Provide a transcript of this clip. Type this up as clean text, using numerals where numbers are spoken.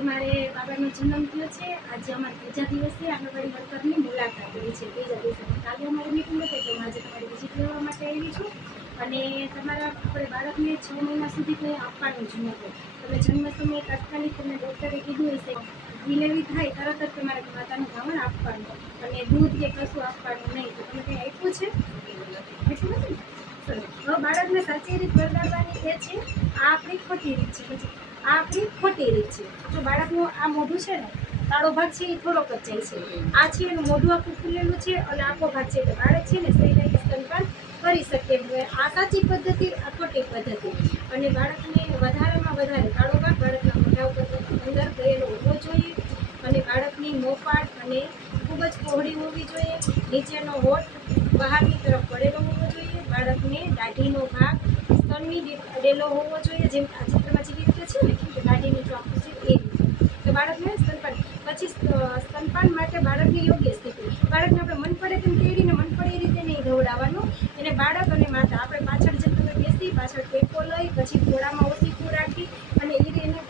તમારે બાબાનો જન્મ થયો છે, આજે અમારે ત્રીજા દિવસે આંગણવાડી વર્કરની મુલાકાત કરી છે. ત્રીજા દિવસે કાલે અમારી મીટિંગ હતી, તો હું આજે તમારી વિઝિટ લેવા માટે આવી છું. અને તમારા આપણે બાળકને 6 મહિના સુધી કંઈ આપવાનું જ નહોતું. તમે જન્મ સમયે તાત્કાલિક તમને ડૉક્ટરે કીધું હશે ડિલિવરી થાય તરત જ તમારે માતાનું ધાવણ આપવાનું અને દૂધ કે કશું આપવાનું નહીં. તો તમે કંઈ આપ્યું છે? એટલું નથી ને? હવે બાળકને સાચી રીત વરદાડવાની એ છે. આ આપણી ખોટી રીત છે. પછી આ આપણી ખોટી રીત છે. જો બાળકનું આ મોઢું છે ને, કાળો ભાગ છે એ થોડોક જ જાય છે. આ છે એનું મોઢું આખું ખુલેલું છે અને આખો ભાગ છે એટલે બાળક છે ને સહેલાઈથી સ્તનપાન કરી શકે. આ સાચી પદ્ધતિ, આ ખોટી પદ્ધતિ. અને બાળકને વધારેમાં વધારે કાળો ભાગ બાળકના મોઢા ઉપર અંદર ગયેલો હોવો જોઈએ. અને બાળકની મોપાટ અને ખૂબ જ પહોળી હોવી જોઈએ. નીચેનો હોઠ બહારની તરફ પડેલો હોવો જોઈએ. બાળકને દાઢીનો ભાગ સ્તનની અડેલો હોવો જોઈએ. જેમ આ ચિત્રમાં જે રીતે છે ને કે દાઢી નીચે આખું છે એ રીતે. તો બાળકને સ્તનપાન પછી સ્તનપાન માટે બાળકની યોગ્ય સ્થિતિ. બાળકને આપણે મન પડે તેમ તેડીને મન પડે એ રીતે નહીં ગવડાવવાનું. એને બાળક અને માતા આપણે પાછળ જેમ તમે બેસી પાછળ ટેકો લઈ પછી ઘોડામાં ઓછી રાખી અને એ એને